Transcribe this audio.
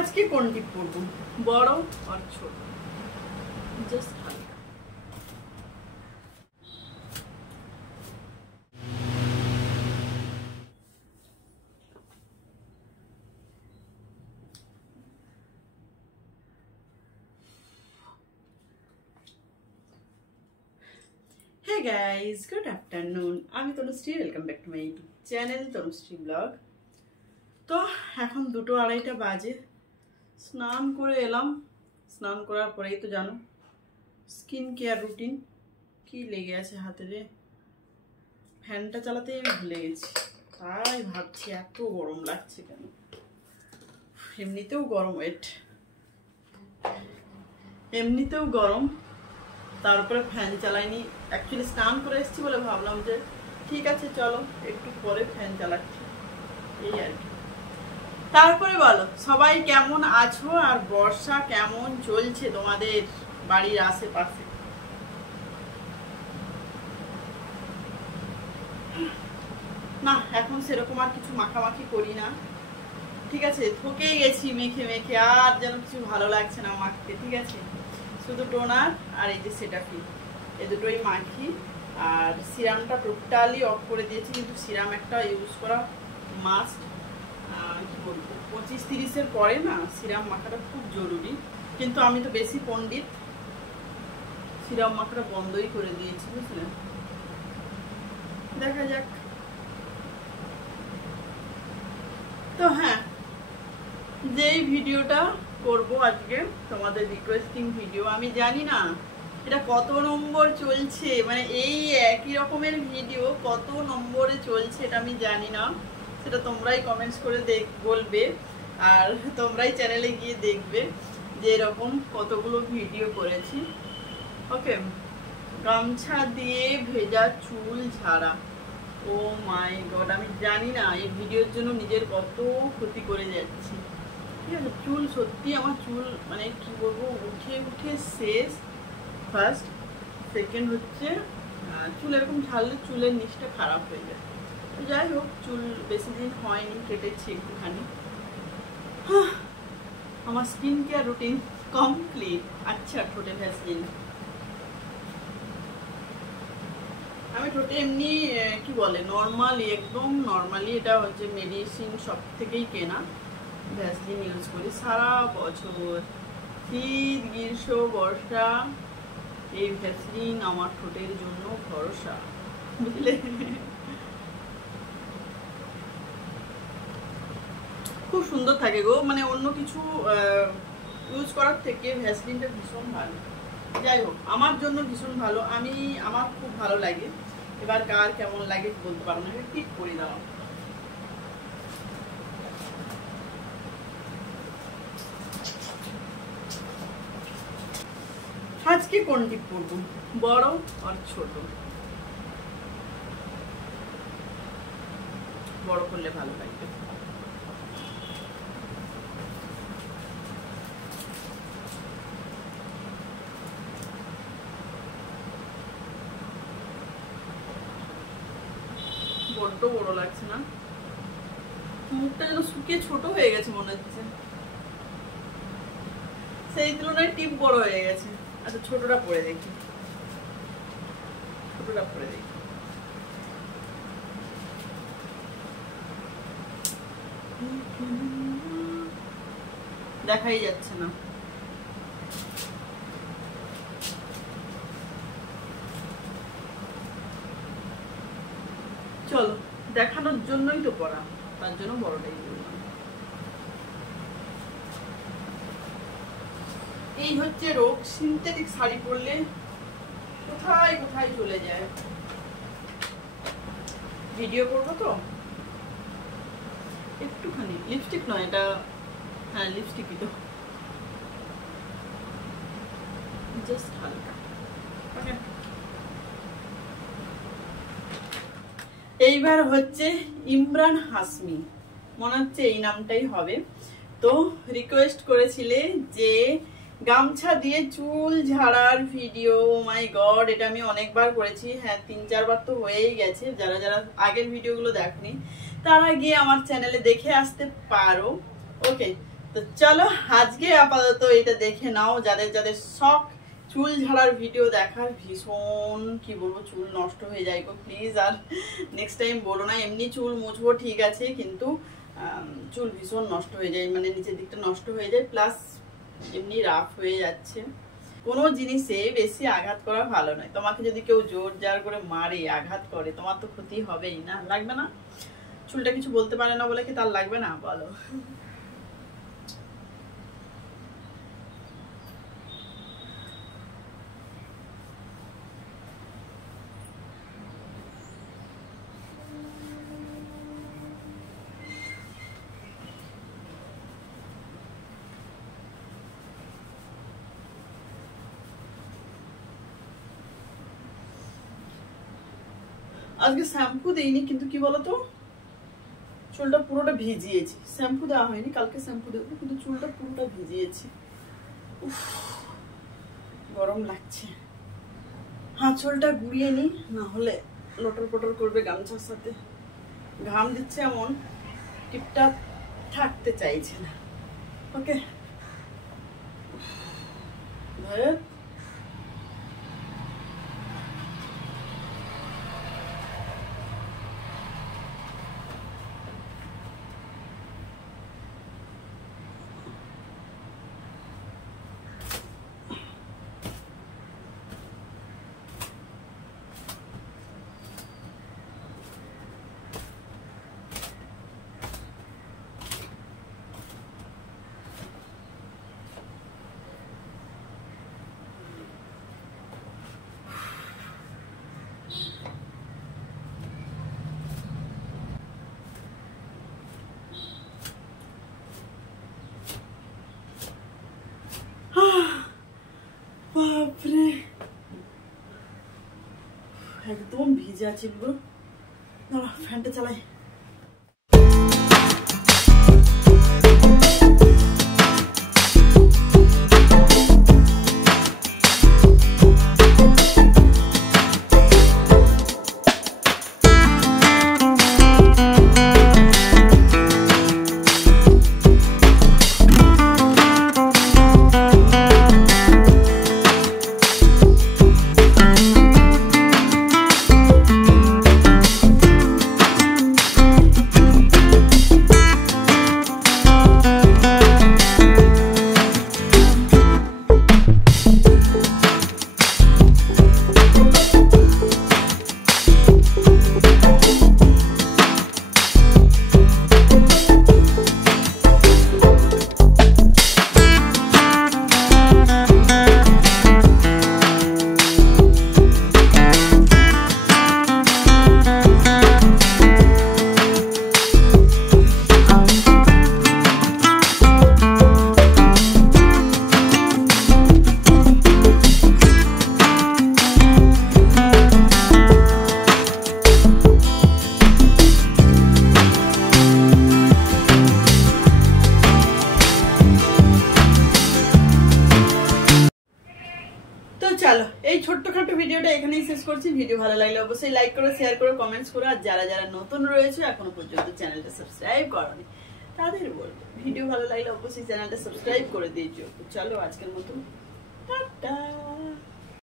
আজকে কোন টিপ পরব, বড় আর ছোট, জাস্ট হালকা। Hey guys, good afternoon. আমি Tanushree, welcome back to my YouTube channel Tanushree blog. তো এখন 2:30 বাজে, স্নান করে এলাম। স্নান করার পরেই তো জানো স্কিন কেয়ার রুটিন কি লেগে আছে হাতে রে। ফ্যানটা চালাতেই আমি ভুলে গেছি, তাই ভাবছি এত গরম লাগছে কেন। এমনিতেও গরম, এমনিতেও গরম, তারপরে ফ্যান চালাইনি। অ্যাকচুয়ালি স্নান করে এসেছি বলে ভাবলাম যে ঠিক আছে চলো একটু পরে ফ্যান চালাচ্ছি, এই আর কি। তারপরে বলো সবাই কেমন আছো, আর বর্ষা কেমন চলছে তোমাদের বাড়ির আশেপাশে। না এখন সেরকম আর কিছু মাখামাখি করি না, ঠিক আছে। থকেই গেছি মেখে মেখে, আর যেন কিছু ভালো লাগছে না মাখতে, ঠিক আছে। শুধু টোনার আর এই যে সেটাফিল, এই দুটোই মাখি। আর সিরামটা টোটালি অফ করে দিয়েছি, কিন্তু সিরাম একটা ইউজ করা মাস্ট। কি বলবো, 25-30-এর পরে না সিরাম মাখাটা খুব জরুরি, কিন্তু আমি তো বেশি পণ্ডিত, সিরাম মাখাটা বন্ধই করে দিয়েছি, বুঝলেন। দেখা যাক। তো হ্যাঁ, যেই ভিডিওটা করব আজকে তোমাদের রিকোয়েস্টিং ভিডিও, আমি জানি না এটা কত নম্বর চলছে, মানে এই একই রকমের ভিডিও কত নম্বরে চলছে এটা আমি জানি না, সেটা তোমরাই কমেন্টস করে বলবে, আর তোমরাই চ্যানেলে গিয়ে দেখবে যে এরকম কতগুলো ভিডিও করেছি। ওকে, গামছা দিয়ে ভেজা চুল ঝাড়া, ও মাই গড, আমি জানি না এই ভিডিওর জন্য নিজের কত ক্ষতি করে যাচ্ছি, ঠিক আছে। চুল সত্যি আমার চুল মানে কি বলবো, উঠে উঠে শেষ। ফার্স্ট, সেকেন্ড হচ্ছে চুল এরকম ঝাড়লে চুলের নিচটা খারাপ হয়ে যায়। তো যাই হোক, চুল বেশি দিন হয়নি, কেটেছি একটুখানি। আমার স্কিন কেয়ার রুটিন কমপ্লিট। আচ্ছা, ঠোঁটে ভ্যাসলিন আমি ঠোঁটে এমনি কি বলে নর্মালি, একদম নর্মালি, এটা হচ্ছে মেডিসিন সব থেকেই কেনা ভ্যাসলিন ইউজ করি সারা বছর, শীত গ্রীষ্ম বর্ষা, এই ভ্যাসলিন আমার ঠোঁটের জন্য ভরসা, বুঝলে। খুব সুন্দর থাকে গো, মানে অন্য কিছু ইউজ করার থেকে ভ্যাসলিনটা ভীষণ ভালো। যাই হোক, আমার জন্য ভীষণ ভালো, আমার খুব ভালো লাগে। এবার কার কেমন লাগে বলতে পারবো না, ঠিক করে দাও। আজকে কোন টিপ পরবো, বড় আর ছোট, বড় করলে ভালো লাগবে। বড্ড বড় লাগছে না, মুখটা যেন শুকিয়ে ছোট হয়ে গেছে মনে হচ্ছে, সেই তুলনায় টিপ বড় হয়ে গেছে। আচ্ছা, ছোটটা পরে দেখি, ছোটটা পরে দেখি। দেখাই যাচ্ছে না, চলো দেখানোর জন্যই তো পড়া, তার জন্য বড়টাই বললাম। এই হচ্ছে রোগ, সিনথেটিক শাড়ি পরলে কোথায় কোথায় চলে যায়। ভিডিও করবো তো একটুখানি, লিপস্টিক নয় এটা, হ্যাঁ লিপস্টিকই তো, জাস্ট হালকা। ওকে, এইবার হচ্ছে ইমরান হাসমি, মনে হচ্ছে এই নামটাই হবে। তো রিকোয়েস্ট করেছিলে যে গামছা দিয়ে চুল ঝাড়ার ভিডিও, মাই গড, এটা আমি অনেকবার করেছি, হ্যাঁ 3-4 বার তো হয়েই গেছে। যারা যারা আগের ভিডিওগুলো দেখনি তারা গিয়ে আমার চ্যানেলে দেখে আসতে পারো। ওকে, তো চলো আজকে আপাতত এটা দেখে নাও, যাদের যাদের শখ চুল ঝাড়ার ভিডিও দেখার, ভীষণ কি বলবো চুল নষ্ট হয়ে যায় গো প্লিজ। আর নেক্সট টাইম বলো না, এমনি চুল মুছবো ঠিক আছে, কিন্তু চুল ভীষণ নষ্ট হয়ে যায়, মানে নিচের দিকটা নষ্ট হয়ে যায়, প্লাস এমনি রাফ হয়ে যাচ্ছে। কোনো জিনিসে বেশি আঘাত করা ভালো নয়। তোমাকে যদি কেউ জোর জার করে মারে, আঘাত করে, তোমার তো ক্ষতি হবেই না, লাগবে না? চুলটা কিছু বলতে পারে না বলে কি তার লাগবে না বলো? আজকে শ্যাম্পু দেইনি, কিন্তু কি বলতো চুলটা পুরোটা ভিজিয়েছি। শ্যাম্পু দেওয়া হয়নি, কালকে শ্যাম্পু দেবো, কিন্তু চুলটা পুরোটা ভিজিয়েছি। উফ গরম লাগছে। আঁচলটা গুড়িয়ে নি, না হলে লটর পটর করবে গামছার সাথে। ঘাম দিচ্ছে এমন, টিপটা থাকতে চাইছে না। ওকে বাপরে একদম ভিজা ছিল। দাঁড়া ফ্যানটা চালাই। চলো এই ছোট্টখাটো ভিডিওটা এখানেই শেষ করছি। ভিডিও ভালো লাগলে অবশ্যই লাইক করো, শেয়ার করো, কমেন্টস করো। আর যারা যারা নতুন রয়েছে এখনো পর্যন্ত চ্যানেলটা সাবস্ক্রাইব করোনি, তাদের বলবো ভিডিও ভালো লাগলে অবশ্যই চ্যানেলটা সাবস্ক্রাইব করে দিয়েছো। চলো আজকের মতো টাটা।